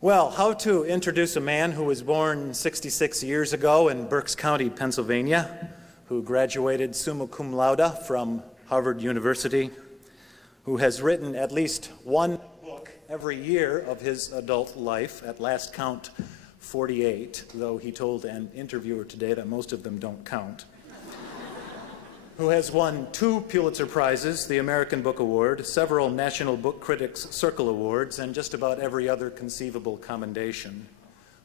Well, how to introduce a man who was born 66 years ago in Berks County, Pennsylvania, who graduated summa cum laude from Harvard University, who has written at least one book every year of his adult life, at last count 48, though he told an interviewer today that most of them don't count, who has won 2 Pulitzer Prizes, the American Book Award, several National Book Critics Circle Awards, and just about every other conceivable commendation,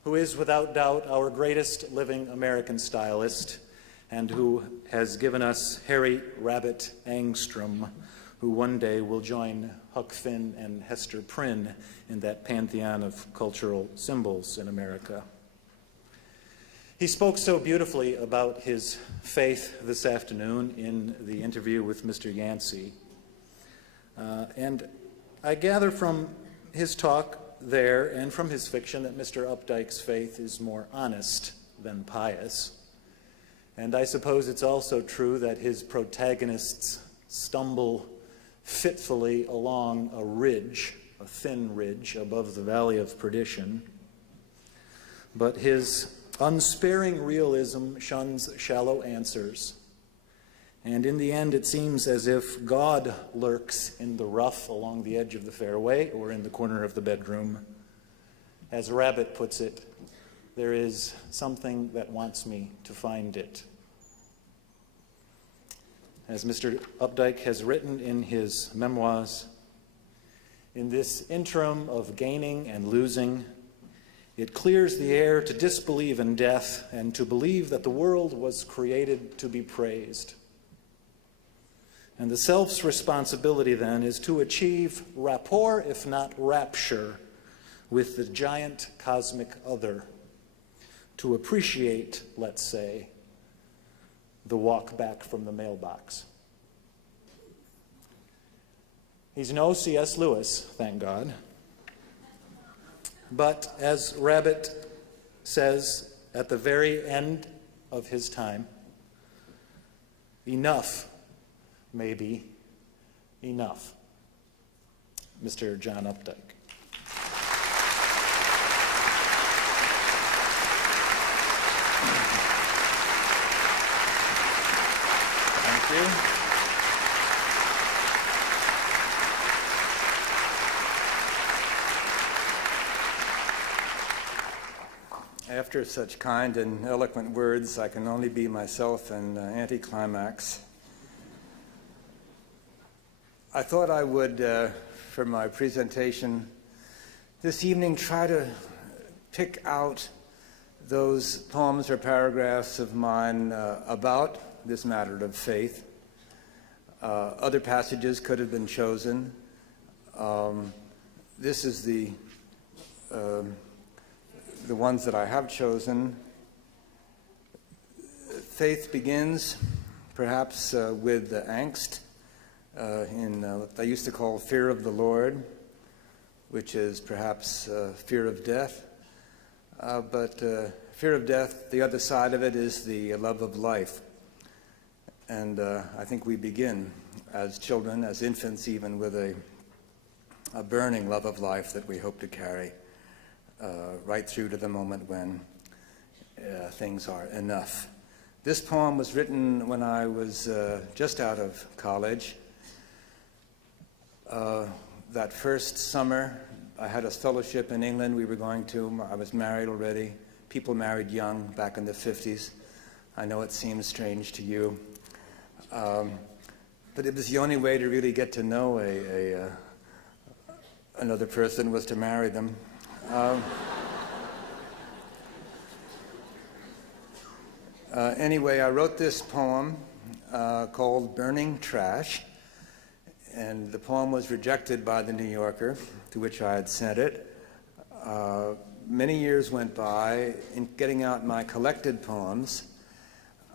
who is without doubt our greatest living American stylist, and who has given us Harry Rabbit Angstrom, who one day will join Huck Finn and Hester Prynne in that pantheon of cultural symbols in America. He spoke so beautifully about his faith this afternoon in the interview with Mr. Yancey. And I gather from his talk there and from his fiction that Mr. Updike's faith is more honest than pious. And I suppose it's also true that his protagonists stumble fitfully along a ridge, a thin ridge above the valley of perdition. But his unsparing realism shuns shallow answers, and in the end it seems as if God lurks in the rough along the edge of the fairway or in the corner of the bedroom. As Rabbit puts it, there is something that wants me to find it. As Mr. Updike has written in his memoirs, in this interim of gaining and losing, it clears the air to disbelieve in death and to believe that the world was created to be praised. And the self's responsibility then is to achieve rapport, if not rapture, with the giant cosmic other, to appreciate, let's say, the walk back from the mailbox. He's no C.S. Lewis, thank God. But as Rabbit says at the very end of his time, enough, maybe, enough. Mr. John Updike. Thank you. After such kind and eloquent words, I can only be myself an anticlimax. I thought I would, for my presentation this evening, try to pick out those poems or paragraphs of mine about this matter of faith. Other passages could have been chosen. This is the ones that I have chosen. Faith begins perhaps with angst in what I used to call fear of the Lord, which is perhaps fear of death. But fear of death, the other side of it is the love of life. And I think we begin as children, as infants even, with a burning love of life that we hope to carry right through to the moment when things are enough. This poem was written when I was just out of college. That first summer, I had a fellowship in England we were going to. I was married already. People married young back in the 50s. I know it seems strange to you. But it was the only way to really get to know another person was to marry them. Anyway, I wrote this poem called Burning Trash, and the poem was rejected by the New Yorker, to which I had sent it. Many years went by. In getting out my collected poems,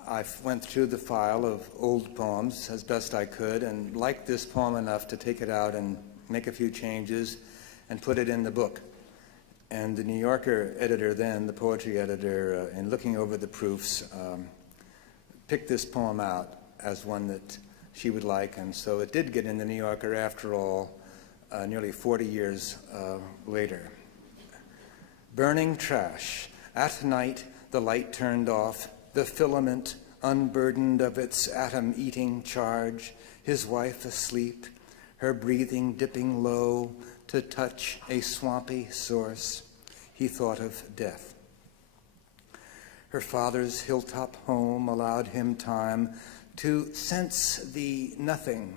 I went through the file of old poems as best I could and liked this poem enough to take it out and make a few changes and put it in the book. And the New Yorker editor then, the poetry editor, in looking over the proofs, picked this poem out as one that she would like. And so it did get in the New Yorker after all, nearly 40 years later. Burning trash. At night, the light turned off, the filament unburdened of its atom-eating charge, his wife asleep, her breathing dipping low to touch a swampy source. He thought of death. Her father's hilltop home allowed him time to sense the nothing,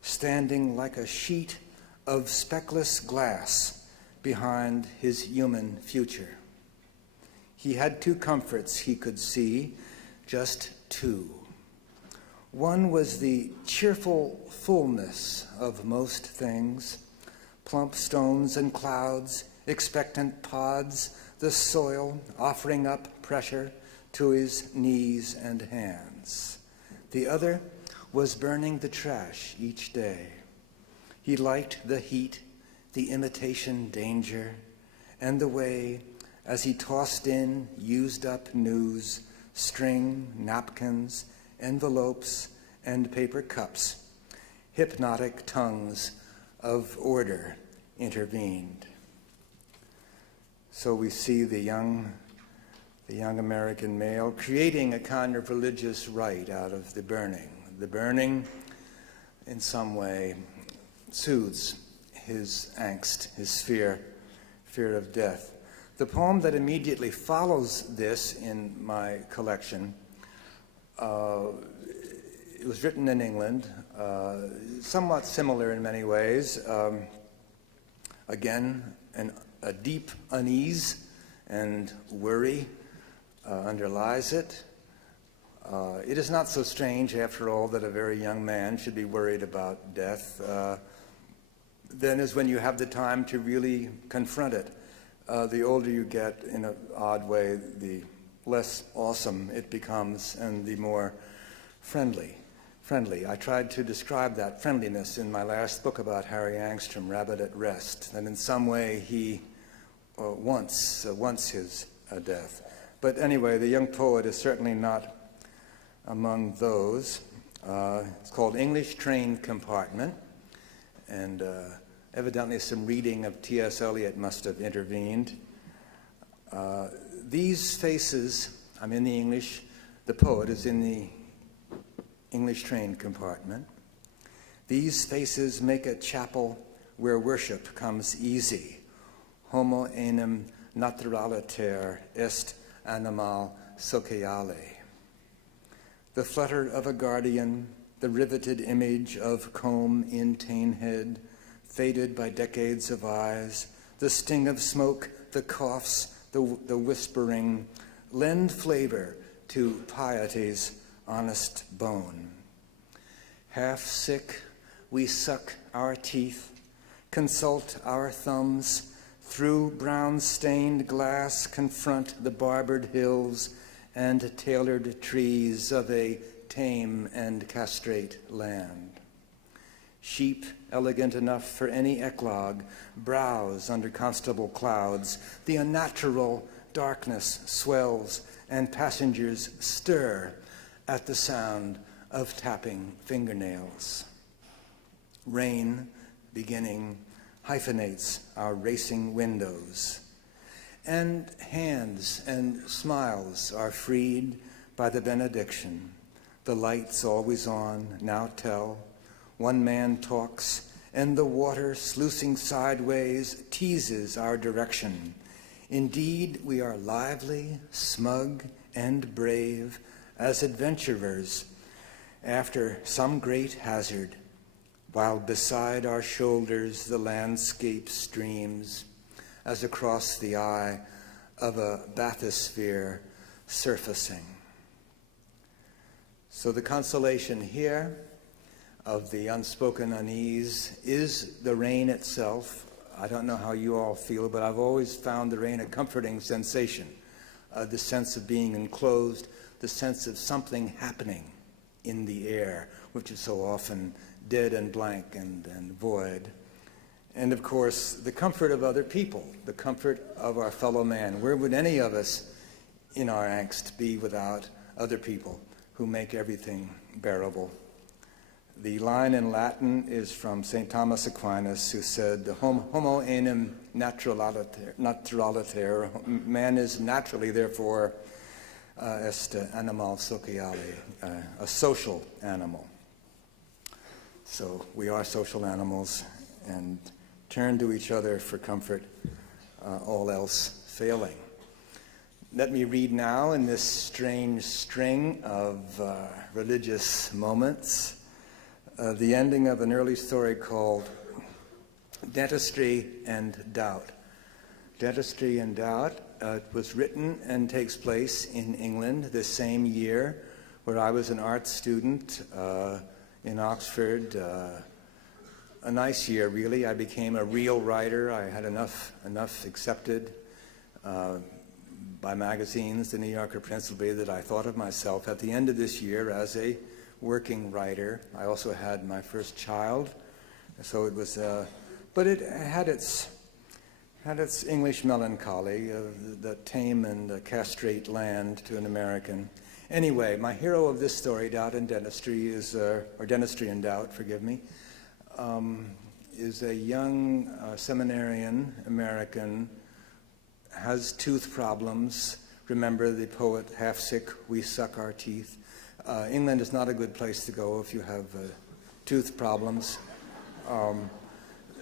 standing like a sheet of speckless glass behind his human future. He had two comforts he could see, just two. One was the cheerful fullness of most things, plump stones and clouds, expectant pods, the soil offering up pressure to his knees and hands. The other was burning the trash each day. He liked the heat, the imitation danger, and the way, as he tossed in used-up news, string, napkins, envelopes, and paper cups, hypnotic tongues of order intervened. So we see the young American male creating a kind of religious rite out of the burning. The burning, in some way, soothes his angst, his fear of death. The poem that immediately follows this in my collection, it was written in England, somewhat similar in many ways. Again, a deep unease and worry underlies it. It is not so strange, after all, that a very young man should be worried about death. Then is when you have the time to really confront it. The older you get, in an odd way, the less awesome it becomes and the more friendly. I tried to describe that friendliness in my last book about Harry Angstrom, Rabbit at Rest, that in some way he wants his death. But anyway, the young poet is certainly not among those. It's called English Train Compartment, and evidently some reading of T.S. Eliot must have intervened. These faces, I'm in the English, the poet is in the English train compartment. These faces make a chapel where worship comes easy. Homo enim naturaliter est animal sociale. The flutter of a guardian, the riveted image of comb in ta'en head, faded by decades of eyes, the sting of smoke, the coughs, the whispering, lend flavor to piety's honest bone. Half sick, we suck our teeth, consult our thumbs, through brown-stained glass confront the barbered hills and tailored trees of a tame and castrate land. Sheep, elegant enough for any eclogue, browse under constable clouds. The unnatural darkness swells, and passengers stir at the sound of tapping fingernails. Rain, beginning, hyphenates our racing windows, and hands and smiles are freed by the benediction. The lights always on, now tell. One man talks, and the water, sluicing sideways, teases our direction. Indeed, we are lively, smug, and brave as adventurers after some great hazard, while beside our shoulders the landscape streams as across the eye of a bathysphere surfacing. So the consolation here of the unspoken unease is the rain itself. I don't know how you all feel, but I've always found the rain a comforting sensation. The sense of being enclosed, the sense of something happening in the air, which is so often dead and blank and void. And of course, the comfort of other people, the comfort of our fellow man. Where would any of us in our angst be without other people who make everything bearable? The line in Latin is from St. Thomas Aquinas, who said, homo enim naturaliter, man is naturally, therefore, est animal sociale, a social animal. So we are social animals and turn to each other for comfort, all else failing. Let me read now in this strange string of religious moments the ending of an early story called Dentistry and Doubt. Dentistry and Doubt was written and takes place in England the same year where I was an art student in Oxford. A nice year, really. I became a real writer. I had enough accepted by magazines, the New Yorker principally, that I thought of myself at the end of this year as a working writer. I also had my first child, so it was, but it had its English melancholy, the tame and castrate land to an American. Anyway, my hero of this story, Doubt and Dentistry, is, or Dentistry and Doubt, forgive me, is a young seminarian American, has tooth problems. Remember the poet, half sick, we suck our teeth. England is not a good place to go if you have tooth problems.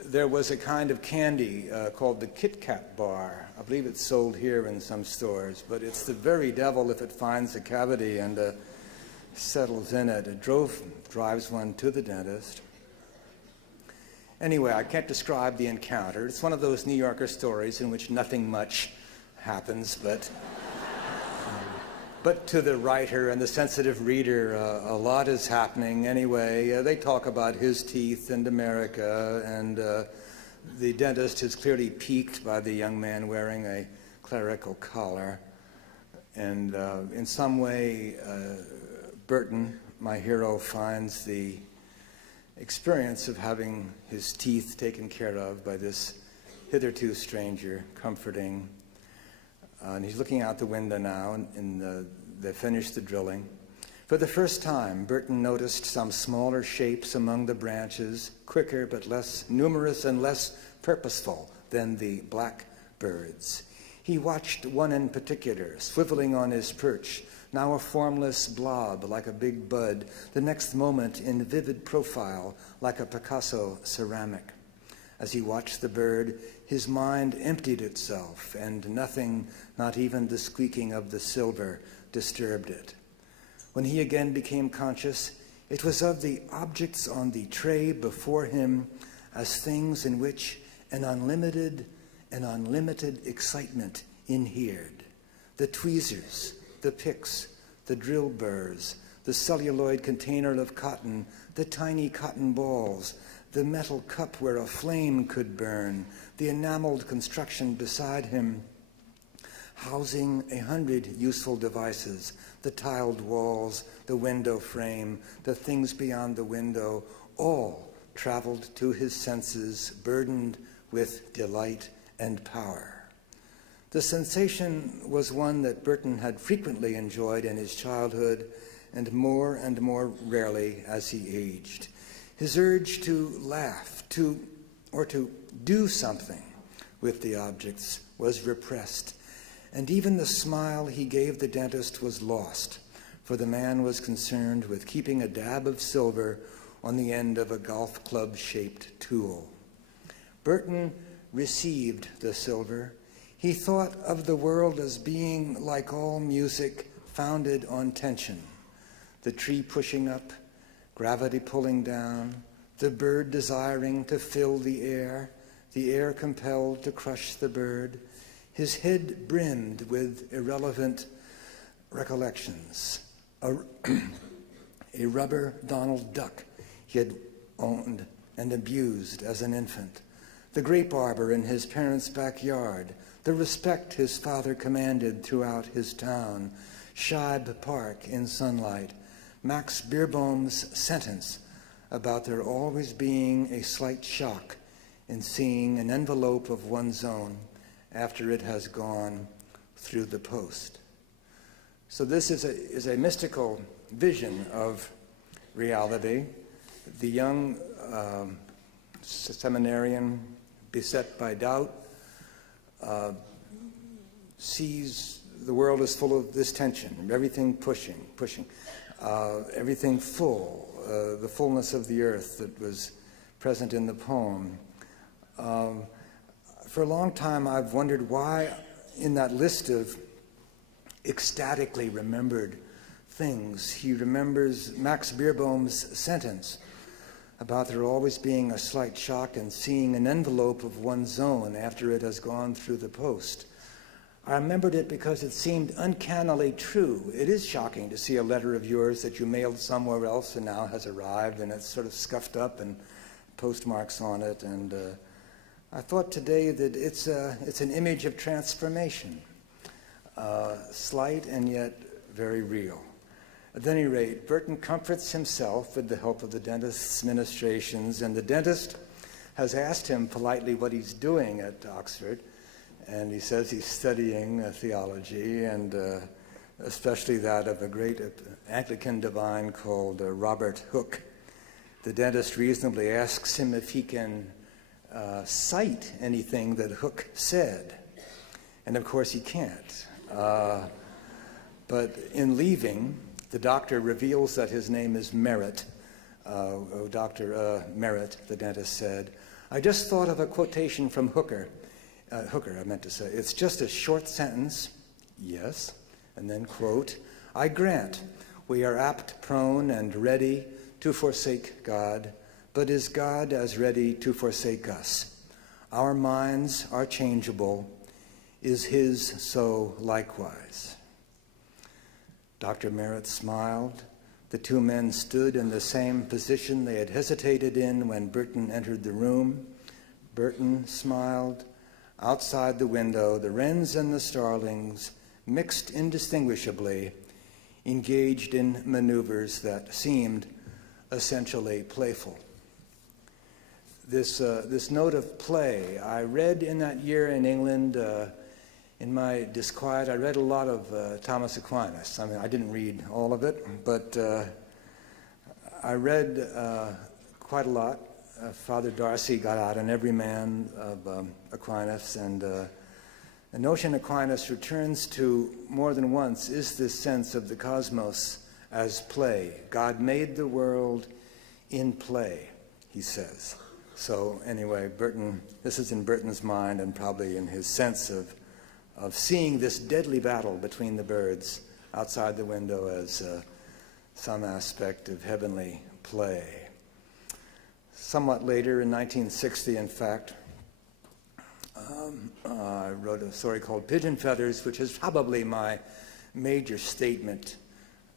There was a kind of candy called the Kit Kat bar. I believe it's sold here in some stores, but it's the very devil if it finds a cavity and settles in it. It drives one to the dentist. Anyway, I can't describe the encounter. It's one of those New Yorker stories in which nothing much happens, but to the writer and the sensitive reader, a lot is happening anyway. They talk about his teeth and America, and the dentist is clearly piqued by the young man wearing a clerical collar. And in some way, Burton, my hero, finds the experience of having his teeth taken care of by this hitherto stranger comforting. And he's looking out the window now, and they finished the drilling. For the first time, Burton noticed some smaller shapes among the branches, quicker but less numerous and less purposeful than the blackbirds. He watched one in particular, swiveling on his perch, now a formless blob like a big bud, the next moment in vivid profile like a Picasso ceramic. As he watched the bird, his mind emptied itself, and nothing, not even the squeaking of the silver, disturbed it. When he again became conscious, it was of the objects on the tray before him as things in which an unlimited excitement inhered. The tweezers, the picks, the drill burrs, the celluloid container of cotton, the tiny cotton balls, the metal cup where a flame could burn, the enameled construction beside him, housing 100 useful devices, the tiled walls, the window frame, the things beyond the window, all traveled to his senses, burdened with delight and power. The sensation was one that Burton had frequently enjoyed in his childhood and more rarely as he aged. His urge to laugh, or to do something with the objects was repressed, and even the smile he gave the dentist was lost, for the man was concerned with keeping a dab of silver on the end of a golf club-shaped tool. Burton received the silver. He thought of the world as being, like all music, founded on tension. The tree pushing up, gravity pulling down, the bird desiring to fill the air compelled to crush the bird, his head brimmed with irrelevant recollections. A rubber Donald Duck he had owned and abused as an infant, the grape arbor in his parents' backyard, the respect his father commanded throughout his town, Scheib Park in sunlight, Max Beerbohm's sentence about there always being a slight shock in seeing an envelope of one's own after it has gone through the post. So this is a mystical vision of reality. The young seminarian, beset by doubt, sees the world as full of this tension, everything pushing, everything full, the fullness of the earth that was present in the poem. For a long time, I've wondered why in that list of ecstatically remembered things, he remembers Max Beerbohm's sentence about there always being a slight shock in seeing an envelope of one's own after it has gone through the post. I remembered it because it seemed uncannily true. It is shocking to see a letter of yours that you mailed somewhere else and now has arrived, and it's sort of scuffed up and postmarks on it. And I thought today that it's an image of transformation, slight and yet very real. At any rate, Burton comforts himself with the help of the dentist's ministrations, and the dentist has asked him politely what he's doing at Oxford, and he says he's studying theology, and especially that of a great Anglican divine called Robert Hooke. The dentist reasonably asks him if he can cite anything that Hooke said, and of course he can't. But in leaving, the doctor reveals that his name is Merritt. Dr. Merritt, the dentist said, I just thought of a quotation from Hooker, I meant to say. It's just a short sentence, yes, and then quote, I grant we are apt, prone, and ready to forsake God, but is God as ready to forsake us? Our minds are changeable. Is his so likewise? Dr. Merritt smiled. The two men stood in the same position they had hesitated in when Burton entered the room. Burton smiled. Outside the window, the wrens and the starlings, mixed indistinguishably, engaged in maneuvers that seemed essentially playful. This note of play, I read in that year in England, in my disquiet, I read a lot of Thomas Aquinas. I mean, I didn't read all of it, but I read quite a lot. Father Darcy got out an Everyman of Aquinas, and the notion Aquinas returns to more than once is this sense of the cosmos as play. God made the world in play, he says. So anyway, Burton, this is in Burton's mind and probably in his sense of seeing this deadly battle between the birds outside the window as some aspect of heavenly play. Somewhat later, in 1960, in fact, I wrote a story called Pigeon Feathers, which is probably my major statement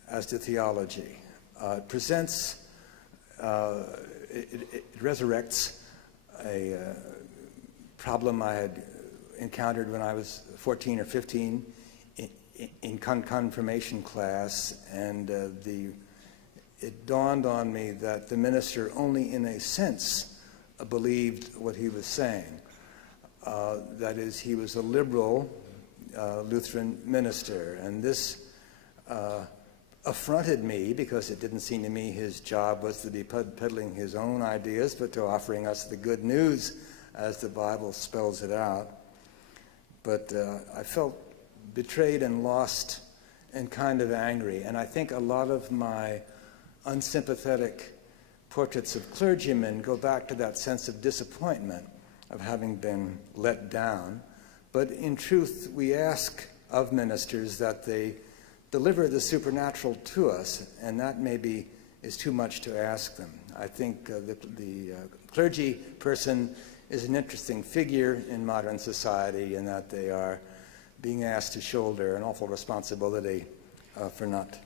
as to theology. It presents, it resurrects a problem I had encountered when I was 14 or 15 in confirmation class, and it dawned on me that the minister only in a sense believed what he was saying. That is, he was a liberal Lutheran minister, and this affronted me because it didn't seem to me his job was to be peddling his own ideas, but to offering us the good news as the Bible spells it out. But I felt betrayed and lost and kind of angry, and I think a lot of my unsympathetic portraits of clergymen go back to that sense of disappointment of having been let down. But in truth, we ask of ministers that they deliver the supernatural to us, and that maybe is too much to ask them. I think the clergy person is an interesting figure in modern society in that they are being asked to shoulder an awful responsibility for not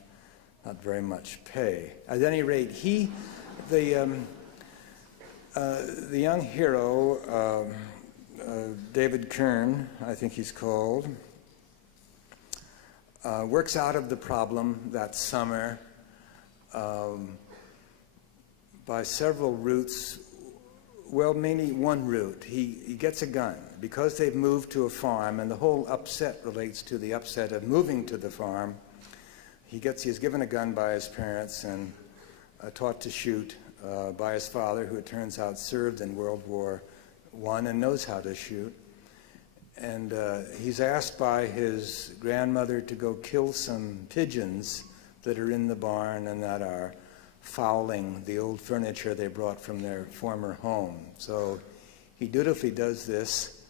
very much pay. At any rate, the young hero, David Kern, I think he's called, works out of the problem that summer by several routes. Well, mainly one route. He gets a gun because they've moved to a farm, and the whole upset relates to the upset of moving to the farm. He's given a gun by his parents and taught to shoot by his father, who it turns out served in World War I and knows how to shoot. And he's asked by his grandmother to go kill some pigeons that are in the barn and that are fouling the old furniture they brought from their former home. So he dutifully does this,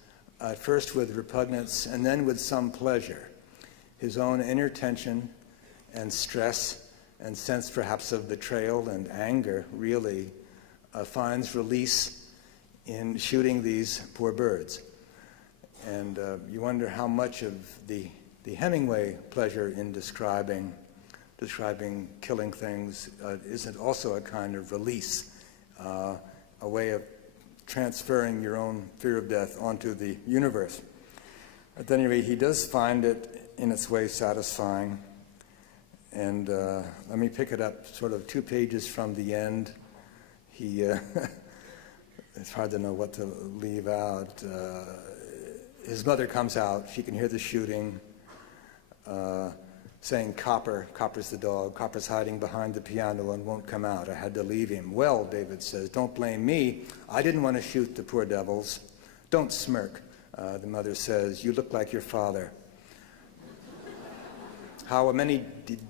at first with repugnance and then with some pleasure. His own inner tension and stress and sense perhaps of betrayal and anger really finds release in shooting these poor birds. And you wonder how much of the Hemingway pleasure in describing killing things isn't also a kind of release, a way of transferring your own fear of death onto the universe. At any rate, he does find it in its way satisfying. And let me pick it up sort of 2 pages from the end. He, it's hard to know what to leave out. His mother comes out. She can hear the shooting, saying, "Copper, Copper's the dog. Copper's hiding behind the piano and won't come out. I had to leave him." "Well," David says, "don't blame me. I didn't want to shoot the poor devils." "Don't smirk," the mother says. "You look like your father." "How many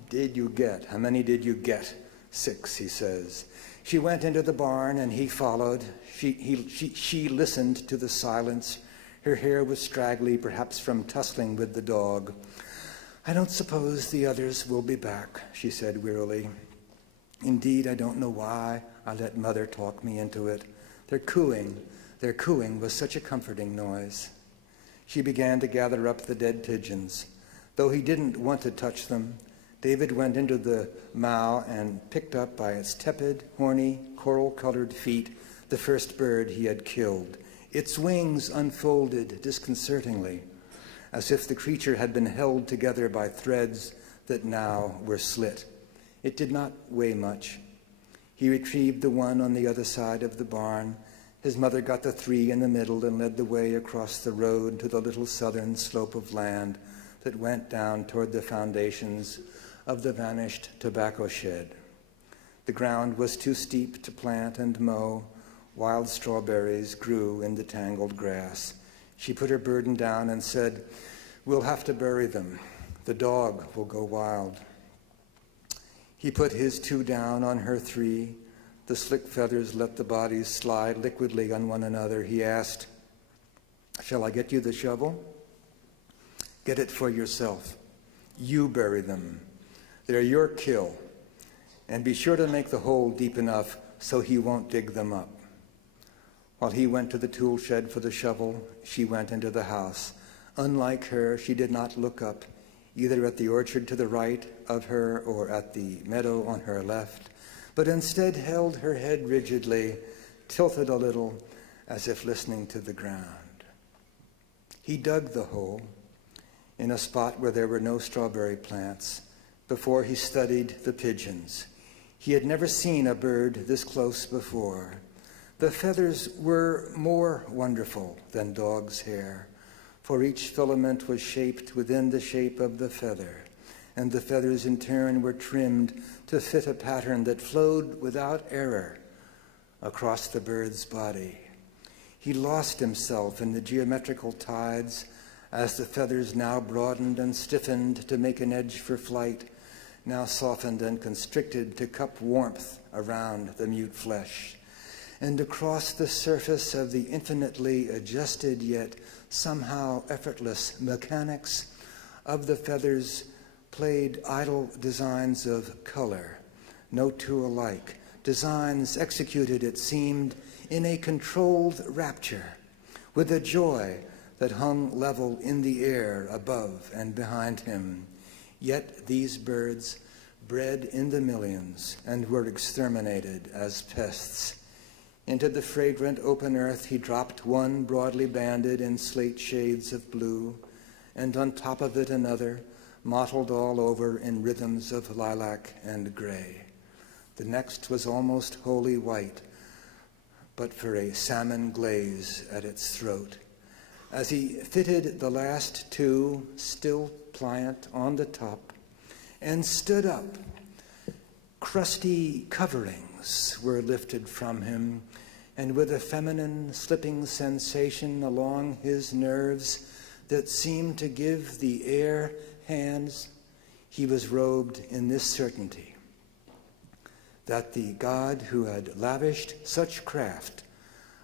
did you get? How many did you get?" "6, he says. She went into the barn and he followed. She listened to the silence. Her hair was straggly, perhaps from tussling with the dog. "I don't suppose the others will be back," she said wearily. "Indeed, I don't know why I let Mother talk me into it. Their cooing was such a comforting noise." She began to gather up the dead pigeons. Though he didn't want to touch them, David went into the mow and picked up by its tepid, horny, coral-colored feet the first bird he had killed. Its wings unfolded disconcertingly, as if the creature had been held together by threads that now were slit. It did not weigh much. He retrieved the one on the other side of the barn. His mother got the 3 in the middle and led the way across the road to the little southern slope of land that went down toward the foundations of the vanished tobacco shed. The ground was too steep to plant and mow. Wild strawberries grew in the tangled grass. She put her burden down and said, "We'll have to bury them. The dog will go wild." He put his 2 down on her 3. The slick feathers let the bodies slide liquidly on one another. He asked, "Shall I get you the shovel?" "Get it for yourself. You bury them. They're your kill. And be sure to make the hole deep enough so he won't dig them up." While he went to the tool shed for the shovel, she went into the house. Unlike her, she did not look up, either at the orchard to the right of her or at the meadow on her left, but instead held her head rigidly, tilted a little, as if listening to the ground. He dug the hole in a spot where there were no strawberry plants before he studied the pigeons. He had never seen a bird this close before. The feathers were more wonderful than dog's hair, for each filament was shaped within the shape of the feather, and the feathers in turn were trimmed to fit a pattern that flowed without error across the bird's body. He lost himself in the geometrical tides as the feathers now broadened and stiffened to make an edge for flight, now softened and constricted to cup warmth around the mute flesh. And across the surface of the infinitely adjusted yet somehow effortless mechanics of the feathers played idle designs of color, no two alike, designs executed, it seemed, in a controlled rapture, with a joy that hung level in the air above and behind him. Yet these birds bred in the millions and were exterminated as pests. Into the fragrant open earth he dropped one broadly banded in slate shades of blue, and on top of it another, mottled all over in rhythms of lilac and gray. The next was almost wholly white, but for a salmon glaze at its throat. As he fitted the last 2, still pliant, on the top, and stood up, crusty coverings were lifted from him, and with a feminine slipping sensation along his nerves that seemed to give the air hands, he was robed in this certainty that the God who had lavished such craft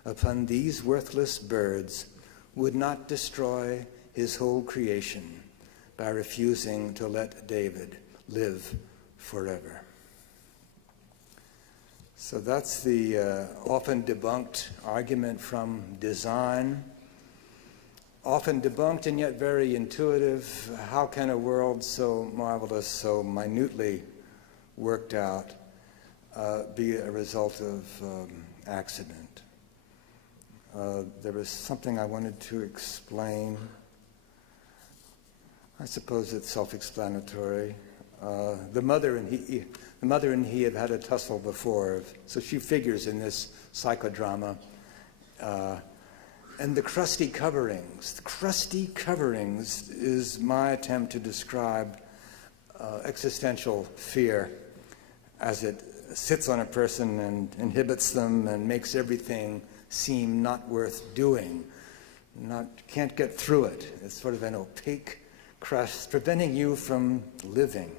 upon these worthless birds would not destroy his whole creation by refusing to let David live forever. So that's the often debunked argument from design. Often debunked and yet very intuitive. How can a world so marvelous, so minutely worked out, be a result of accident? There was something I wanted to explain. I suppose it's self-explanatory. The mother and he have had a tussle before, so she figures in this psychodrama. And the crusty coverings is my attempt to describe existential fear as it sits on a person and inhibits them and makes everything seem not worth doing. Can't get through it. It's sort of an opaque crust preventing you from living.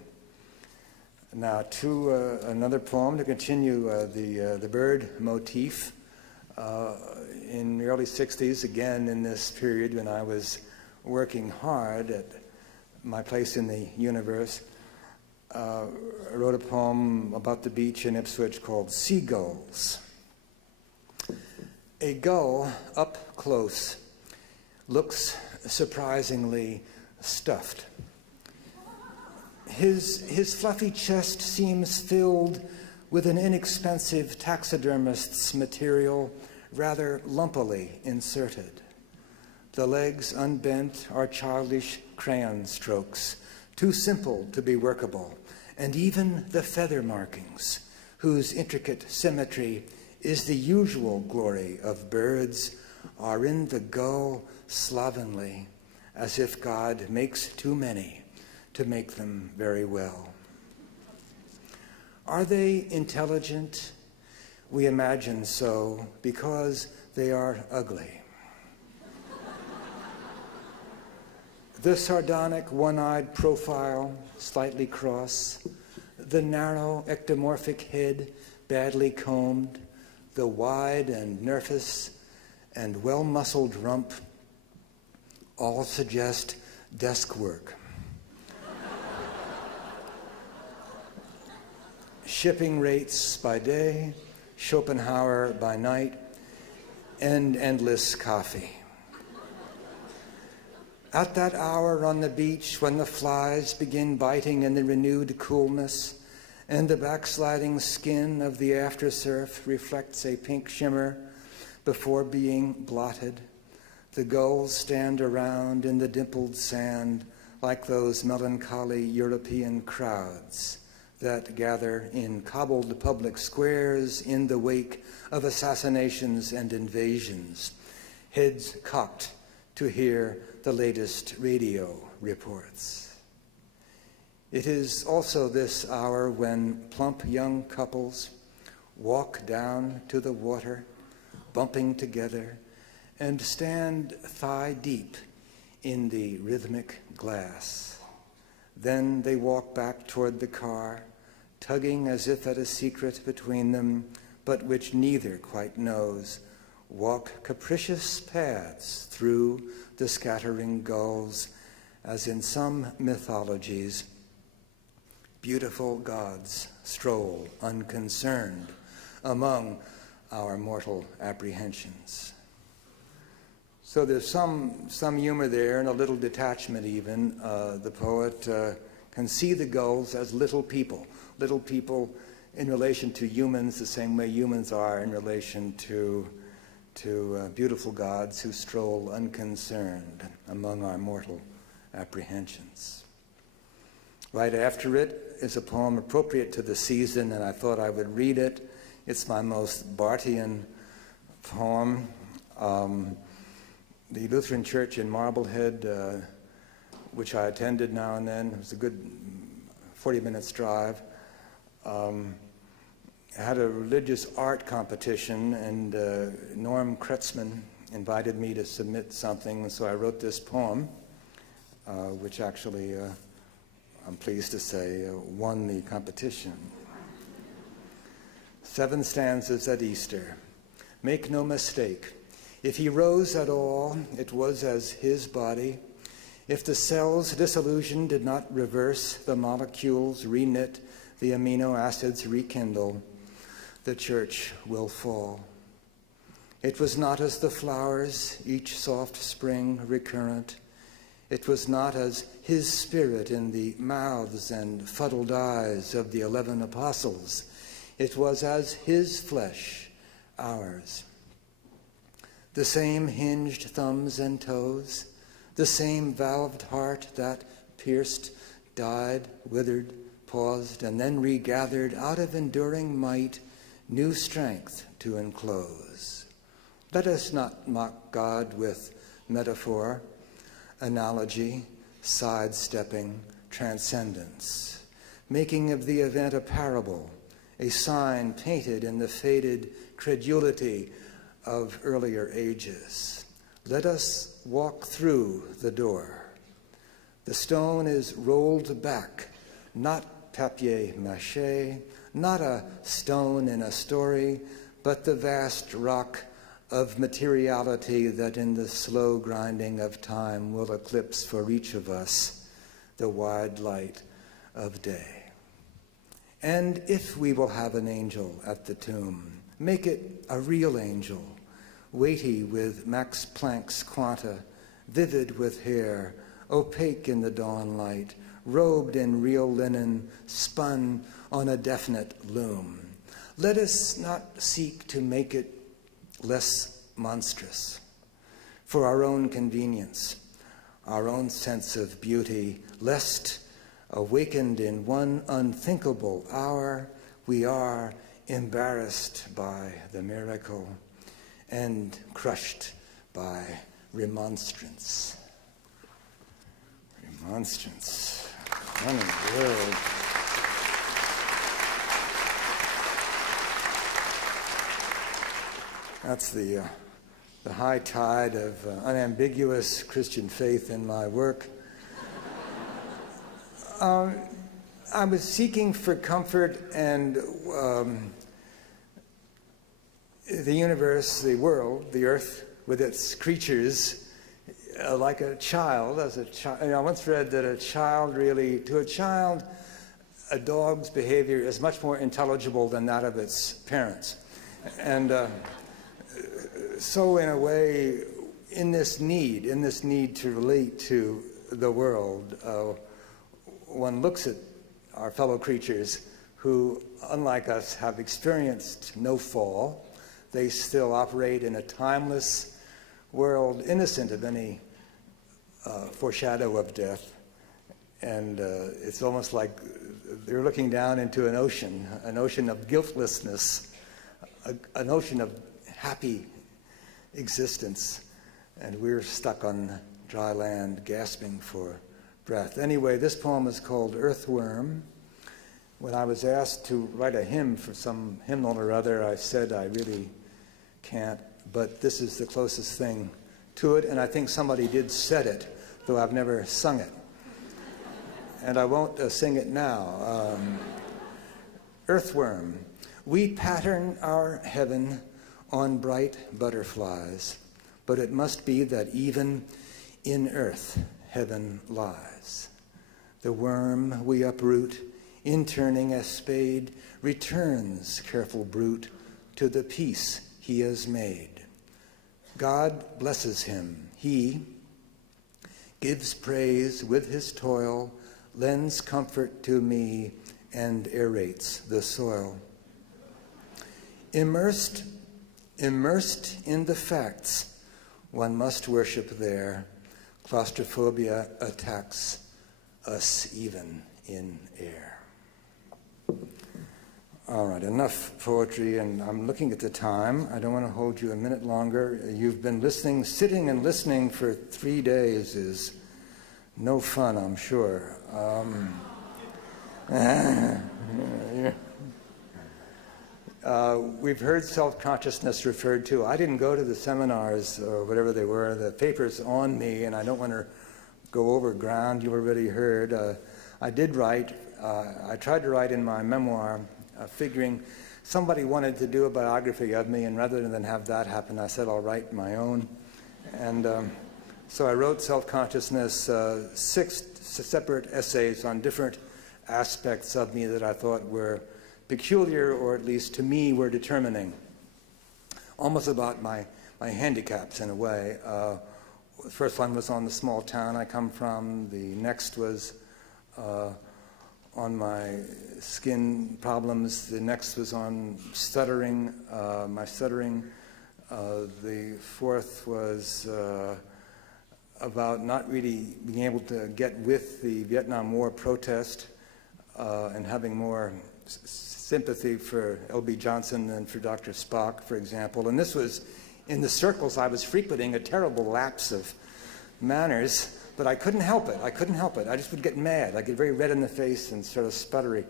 Now to another poem to continue the bird motif. In the early 60s, again in this period when I was working hard at my place in the universe, I wrote a poem about the beach in Ipswich called Seagulls. A gull up close looks surprisingly stuffed. His fluffy chest seems filled with an inexpensive taxidermist's material, rather lumpily inserted. The legs unbent are childish crayon strokes, too simple to be workable, and even the feather markings, whose intricate symmetry is the usual glory of birds, are in the gull slovenly, as if God makes too many to make them very well. Are they intelligent? We imagine so because they are ugly. The sardonic one-eyed profile, slightly cross, the narrow ectomorphic head, badly combed, the wide and nervous and well-muscled rump, all suggest desk work. Shipping rates by day, Schopenhauer by night, and endless coffee. At that hour on the beach when the flies begin biting in the renewed coolness and the backsliding skin of the aftersurf reflects a pink shimmer before being blotted, the gulls stand around in the dimpled sand like those melancholy European crowds that gather in cobbled public squares in the wake of assassinations and invasions, heads cocked to hear the latest radio reports. It is also this hour when plump young couples walk down to the water, bumping together, and stand thigh deep in the rhythmic glass. Then they walk back toward the car, tugging as if at a secret between them, but which neither quite knows, walk capricious paths through the scattering gulls, as in some mythologies, beautiful gods stroll unconcerned among our mortal apprehensions. So there's some humor there and a little detachment even. The poet can see the gulls as little people in relation to humans the same way humans are in relation to beautiful gods who stroll unconcerned among our mortal apprehensions. Right after it is a poem appropriate to the season, and I thought I would read it. It's my most Barthian poem. The Lutheran Church in Marblehead, which I attended now and then, it was a good 40 minutes drive, had a religious art competition, and Norm Kretzmann invited me to submit something, and so I wrote this poem, which actually, I'm pleased to say, won the competition. 7 stanzas at Easter. Make no mistake, if he rose at all, it was as his body. If the cell's dissolution did not reverse, the molecules reknit, the amino acids rekindle, the church will fall. It was not as the flowers, each soft spring recurrent. It was not as his spirit in the mouths and fuddled eyes of the 11 apostles. It was as his flesh, ours. The same hinged thumbs and toes, the same valved heart that pierced, died, withered, paused, and then regathered out of enduring might, new strength to enclose. Let us not mock God with metaphor, analogy, sidestepping, transcendence, making of the event a parable, a sign painted in the faded credulity of earlier ages. Let us walk through the door. The stone is rolled back, not papier-mâché, not a stone in a story, but the vast rock of materiality that in the slow grinding of time will eclipse for each of us the wide light of day. And if we will have an angel at the tomb, make it a real angel, weighty with Max Planck's quanta, vivid with hair, opaque in the dawn light, robed in real linen, spun on a definite loom. Let us not seek to make it less monstrous for our own convenience, our own sense of beauty, lest, awakened in one unthinkable hour, we are embarrassed by the miracle and crushed by remonstrance. Remonstrance. What a word. That's the high tide of unambiguous Christian faith in my work. I was seeking for comfort, and the universe, the world, the earth, with its creatures, like a child. I once read that to a child, a dog's behavior is much more intelligible than that of its parents. And so in a way, in this need to relate to the world, one looks at our fellow creatures who, unlike us, have experienced no fall. They still operate in a timeless world, innocent of any foreshadow of death. And it's almost like they're looking down into an ocean of guiltlessness, an ocean of happy existence, and we're stuck on dry land gasping for breath. Anyway, this poem is called Earthworm. When I was asked to write a hymn for some hymnal or other, I said I really can't, but this is the closest thing to it, and I think somebody did said it, though I've never sung it. And I won't sing it now. Earthworm. We pattern our heaven on bright butterflies, but it must be that even in earth heaven lies. The worm we uproot, in turning a spade, returns, careful brute, to the peace he has made. God blesses him. He gives praise with his toil, lends comfort to me, and aerates the soil. Immersed in the facts, one must worship there. Claustrophobia attacks us even in air. All right, enough poetry, and I'm looking at the time. I don't want to hold you a minute longer. You've been listening, sitting and listening for 3 days is no fun, I'm sure. We've heard self-consciousness referred to. I didn't go to the seminars or whatever they were, the papers on me, and I don't want to go over ground you already heard. I did write. I tried to write in my memoir, figuring somebody wanted to do a biography of me, and rather than have that happen, I said I'll write my own. And so I wrote Self-Consciousness, 6 separate essays on different aspects of me that I thought were peculiar, or at least to me were determining, almost about my handicaps in a way. The first one was on the small town I come from. The next was on my skin problems. The next was on stuttering, my stuttering. The fourth was about not really being able to get with the Vietnam War protest and having more sympathy for L.B. Johnson than for Dr. Spock, for example. And this was in the circles I was frequenting, a terrible lapse of manners, but I couldn't help it. I couldn't help it. I just would get mad. I'd get very red in the face and sort of sputtery.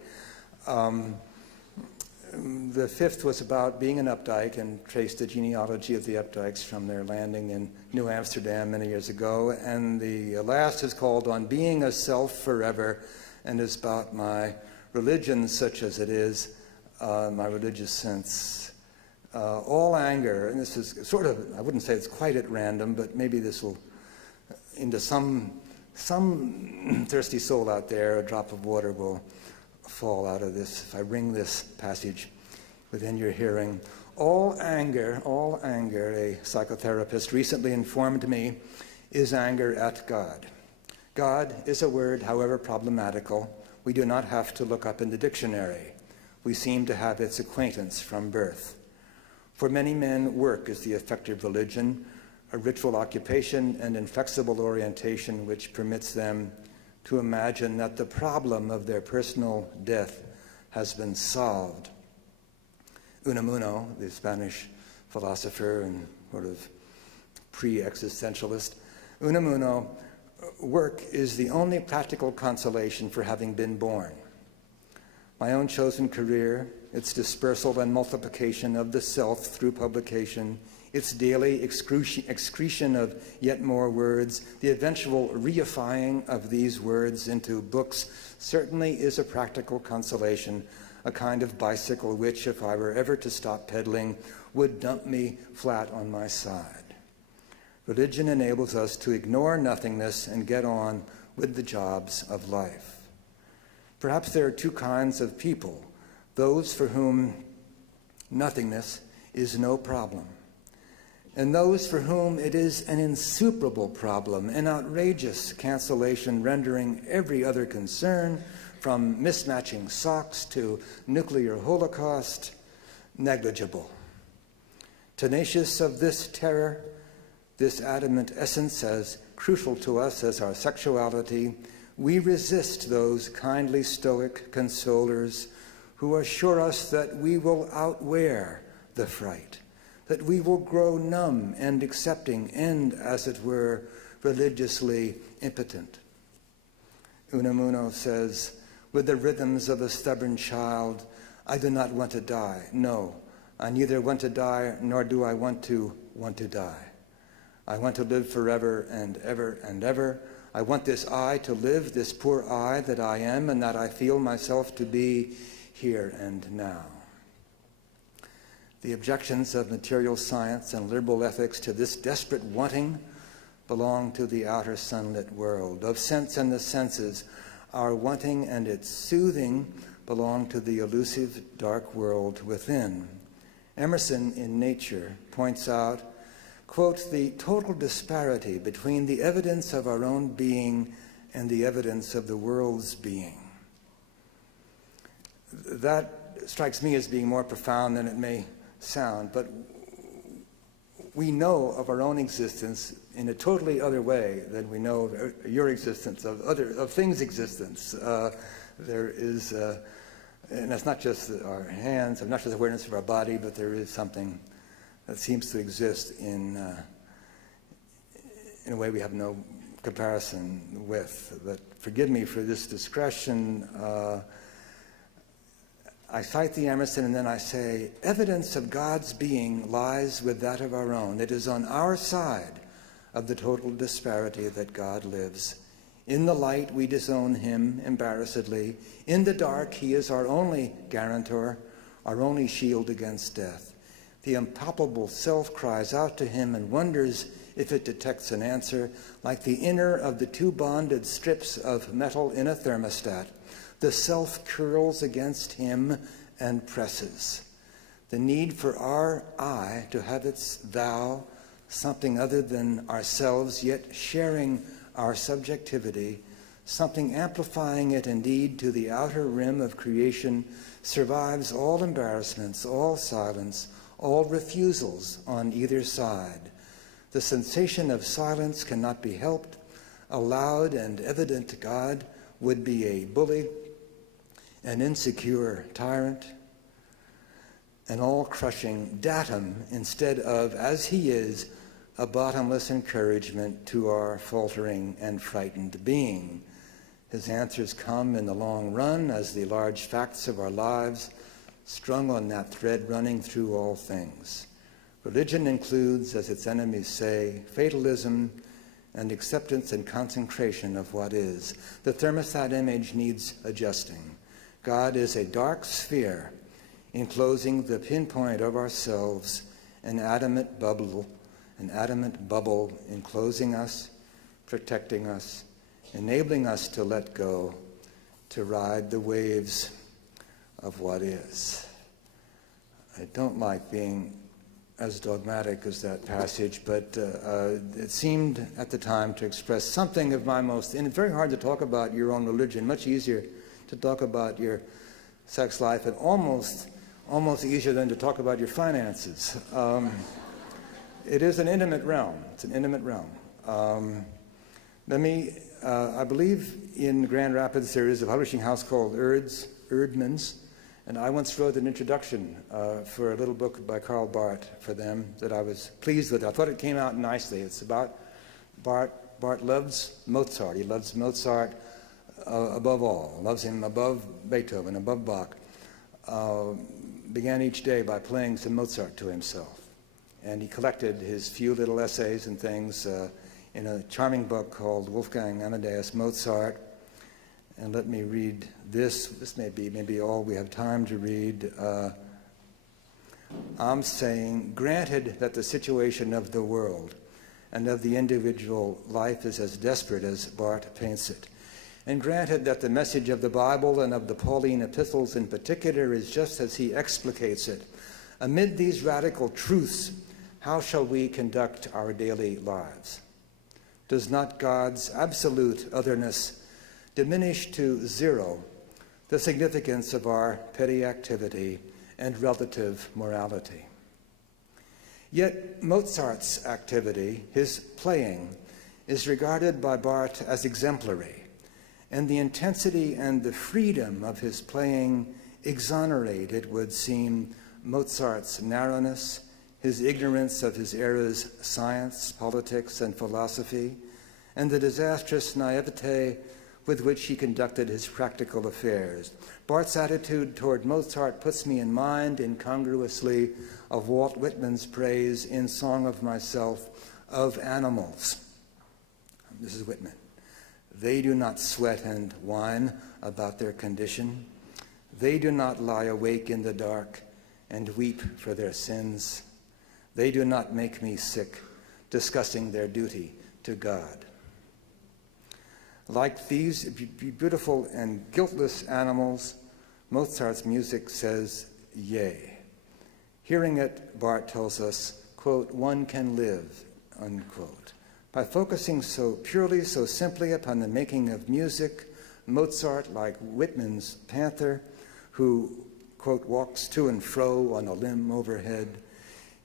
The fifth was about being an Updike and traced the genealogy of the Updikes from their landing in New Amsterdam many years ago. And the last is called On Being a Self Forever, and is about my religion, such as it is, my religious sense. All anger, and this is sort of, I wouldn't say it's quite at random, but maybe this will, into some thirsty soul out there, a drop of water will fall out of this if I bring this passage within your hearing. All anger, a psychotherapist recently informed me, is anger at God. God is a word, however problematical, we do not have to look up in the dictionary. We seem to have its acquaintance from birth. For many men, work is the effective religion, a ritual occupation and inflexible orientation which permits them to imagine that the problem of their personal death has been solved. Unamuno, the Spanish philosopher and sort of pre-existentialist, Unamuno, work is the only practical consolation for having been born. My own chosen career, its dispersal and multiplication of the self through publication, its daily excretion of yet more words, the eventual reifying of these words into books, certainly is a practical consolation, a kind of bicycle which, if I were ever to stop pedaling, would dump me flat on my side. Religion enables us to ignore nothingness and get on with the jobs of life. Perhaps there are two kinds of people, those for whom nothingness is no problem, and those for whom it is an insuperable problem, an outrageous cancellation rendering every other concern, from mismatching socks to nuclear holocaust, negligible. Tenacious of this terror, this adamant essence as crucial to us as our sexuality, we resist those kindly stoic consolers who assure us that we will outwear the fright, that we will grow numb and accepting and, as it were, religiously impotent. Unamuno says, with the rhythms of a stubborn child, I do not want to die. No, I neither want to die nor do I want to die. I want to live forever and ever and ever. I want this I to live, this poor I that I am and that I feel myself to be here and now. The objections of material science and liberal ethics to this desperate wanting belong to the outer sunlit world. Of sense and the senses, our wanting and its soothing belong to the elusive dark world within. Emerson in Nature points out, quote, the total disparity between the evidence of our own being and the evidence of the world's being. That strikes me as being more profound than it may sound, but we know of our own existence in a totally other way than we know of your existence, of things' existence. There is, and it's not just our hands, not just awareness of our body, but there is something that seems to exist in a way we have no comparison with. But forgive me for this discretion. I cite the Emerson and then I say, evidence of God's being lies with that of our own. It is on our side of the total disparity that God lives. In the light, we disown him embarrassedly. In the dark, he is our only guarantor, our only shield against death. The impalpable self cries out to him and wonders if it detects an answer, like the inner of the two bonded strips of metal in a thermostat. The self curls against him and presses. The need for our I to have its thou, something other than ourselves, yet sharing our subjectivity, something amplifying it indeed to the outer rim of creation, survives all embarrassments, all silence, all refusals on either side. The sensation of silence cannot be helped. A loud and evident God would be a bully, an insecure tyrant, an all-crushing datum instead of, as he is, a bottomless encouragement to our faltering and frightened being. His answers come in the long run as the large facts of our lives, strung on that thread running through all things. Religion includes, as its enemies say, fatalism and acceptance and consecration of what is. The thermostat image needs adjusting. God is a dark sphere enclosing the pinpoint of ourselves, an adamant bubble enclosing us, protecting us, enabling us to let go, to ride the waves of what is. I don't like being as dogmatic as that passage, but it seemed at the time to express something of my most, and it's very hard to talk about your own religion, much easier to talk about your sex life, and almost easier than to talk about your finances. It is an intimate realm. It's an intimate realm. I believe in Grand Rapids there is a publishing house called Erdman's, and I once wrote an introduction for a little book by Karl Barth for them that I was pleased with. I thought it came out nicely. It's about Barth. Barth loves Mozart. He loves Mozart above all, loves him above Beethoven, above Bach. Began each day by playing some Mozart to himself. And he collected his few little essays and things in a charming book called Wolfgang Amadeus Mozart. And let me read this. This may be all we have time to read. I'm saying, granted that the situation of the world and of the individual life is as desperate as Barth paints it, and granted that the message of the Bible and of the Pauline epistles in particular is just as he explicates it, amid these radical truths, how shall we conduct our daily lives? Does not God's absolute otherness diminish to zero the significance of our petty activity and relative morality? Yet Mozart's activity, his playing, is regarded by Barth as exemplary, and the intensity and the freedom of his playing exonerate, it would seem, Mozart's narrowness, his ignorance of his era's science, politics, and philosophy, and the disastrous naivete with which he conducted his practical affairs. Barth's attitude toward Mozart puts me in mind incongruously of Walt Whitman's praise in Song of Myself of animals. This is Whitman. They do not sweat and whine about their condition. They do not lie awake in the dark and weep for their sins. They do not make me sick, discussing their duty to God. Like these beautiful and guiltless animals, Mozart's music says, yea. Hearing it, Barth tells us, quote, one can live, unquote. By focusing so purely, so simply upon the making of music, Mozart, like Whitman's panther, who, quote, walks to and fro on a limb overhead,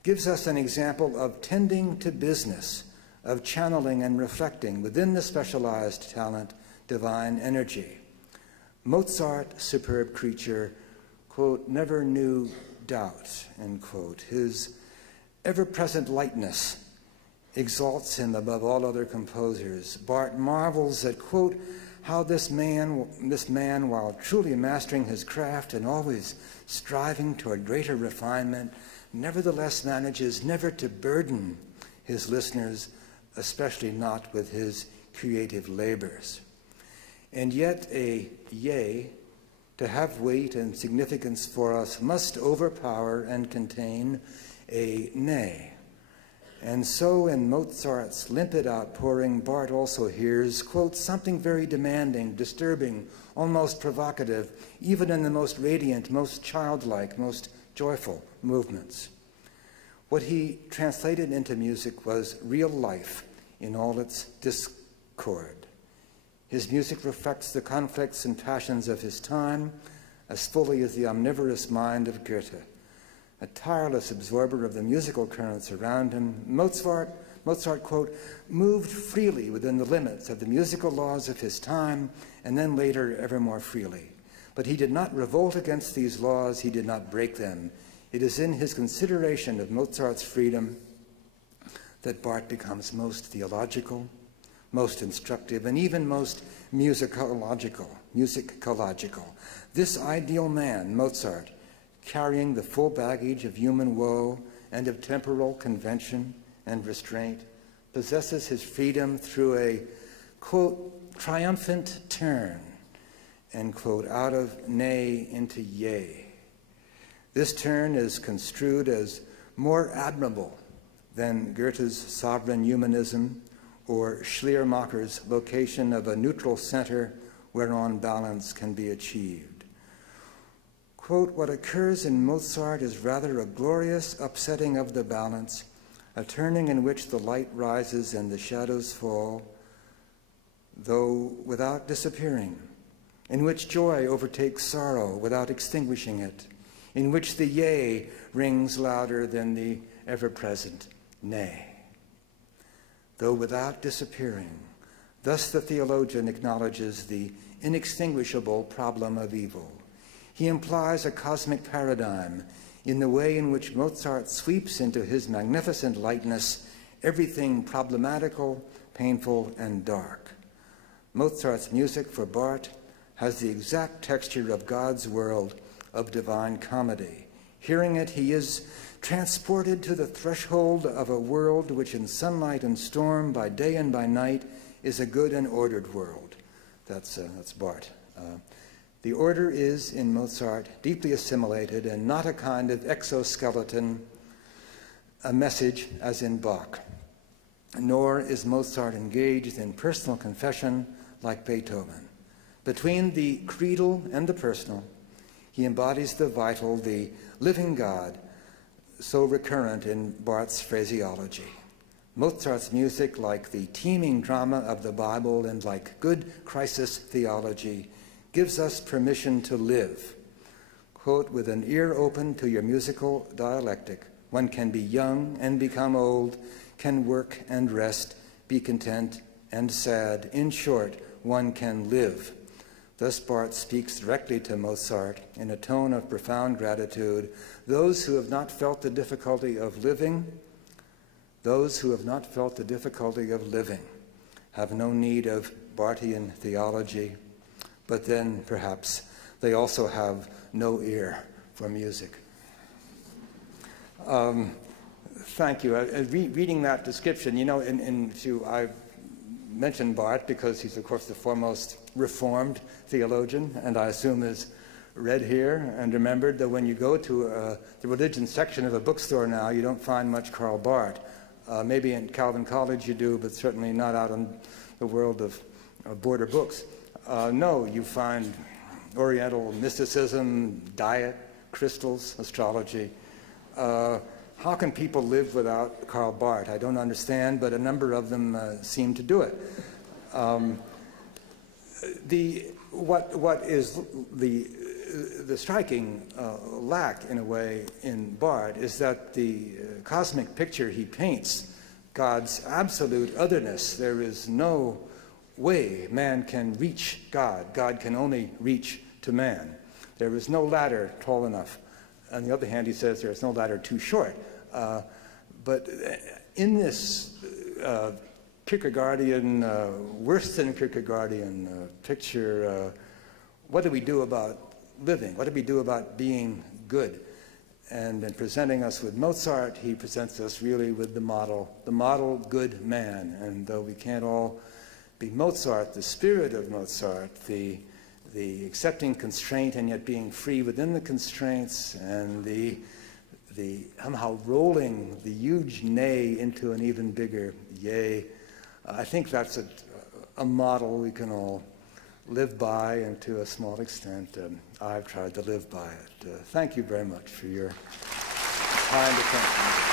gives us an example of tending to business, of channeling and reflecting within the specialized talent divine energy. Mozart, superb creature, quote, never knew doubt, end quote. His ever-present lightness exalts him above all other composers. Barth marvels at, quote, how this man, while truly mastering his craft and always striving toward greater refinement, nevertheless manages never to burden his listeners, especially not with his creative labors. And yet a yea, to have weight and significance for us, must overpower and contain a nay. And so in Mozart's limpid outpouring, Barth also hears, quote, something very demanding, disturbing, almost provocative, even in the most radiant, most childlike, most joyful movements. What he translated into music was real life in all its discord. His music reflects the conflicts and passions of his time as fully as the omnivorous mind of Goethe. A tireless absorber of the musical currents around him, Mozart, quote, moved freely within the limits of the musical laws of his time, and then later ever more freely. But he did not revolt against these laws, he did not break them. It is in his consideration of Mozart's freedom that Barth becomes most theological, most instructive, and even most musicological. This ideal man, Mozart, carrying the full baggage of human woe and of temporal convention and restraint, possesses his freedom through a, quote, triumphant turn, end quote, out of nay into yea. This turn is construed as more admirable than Goethe's sovereign humanism or Schleiermacher's location of a neutral center whereon balance can be achieved. Quote, what occurs in Mozart is rather a glorious upsetting of the balance, a turning in which the light rises and the shadows fall, though without disappearing, in which joy overtakes sorrow without extinguishing it, in which the yea rings louder than the ever-present nay, though without disappearing. Thus the theologian acknowledges the inextinguishable problem of evil. He implies a cosmic paradigm in the way in which Mozart sweeps into his magnificent lightness everything problematical, painful, and dark. Mozart's music for Barth has the exact texture of God's world of divine comedy. Hearing it, he is transported to the threshold of a world which in sunlight and storm, by day and by night, is a good and ordered world. That's Barth. The order is, in Mozart, deeply assimilated and not a kind of exoskeleton, a message as in Bach. Nor is Mozart engaged in personal confession like Beethoven. Between the creedal and the personal, he embodies the vital, the living God, so recurrent in Barth's phraseology. Mozart's music, like the teeming drama of the Bible and like good crisis theology, gives us permission to live. Quote, with an ear open to your musical dialectic, one can be young and become old, can work and rest, be content and sad. In short, one can live. Thus Barth speaks directly to Mozart in a tone of profound gratitude. Those who have not felt the difficulty of living, have no need of Barthian theology, but then perhaps they also have no ear for music. Thank you. Reading that description, you know, I mentioned Barth because he's, of course, the foremost Reformed theologian, and I assume is read here and remembered that when you go to the religion section of a bookstore now, you don't find much Karl Barth. Maybe in Calvin College you do, but certainly not out in the world of border books. No, you find Oriental mysticism, diet, crystals, astrology. How can people live without Karl Barth? I don't understand, but a number of them seem to do it. What is the striking lack, in a way, in Barth is that the cosmic picture he paints, God's absolute otherness. There is no way man can reach God. God can only reach to man. There is no ladder tall enough. On the other hand, he says there is no ladder too short. But in this Kierkegaardian, worse than Kierkegaardian picture. What do we do about living? What do we do about being good? And in presenting us with Mozart, he presents us really with the model good man. And though we can't all be Mozart, the spirit of Mozart, the accepting constraint and yet being free within the constraints, and the somehow rolling the huge nay into an even bigger yay, I think that's a model we can all live by, and to a small extent, I've tried to live by it. Thank you very much for your kind attention.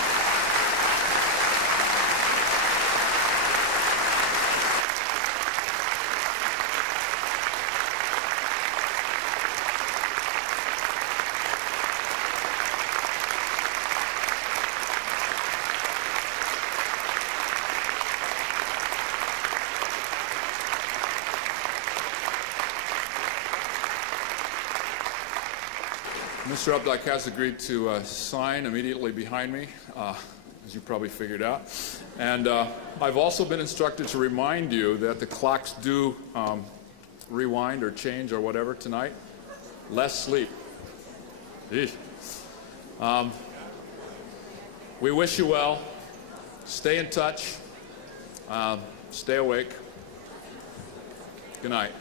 Mr. Updike has agreed to sign immediately behind me, as you probably figured out. And I've also been instructed to remind you that the clocks do rewind or change or whatever tonight. Less sleep. We wish you well. Stay in touch. Stay awake. Good night.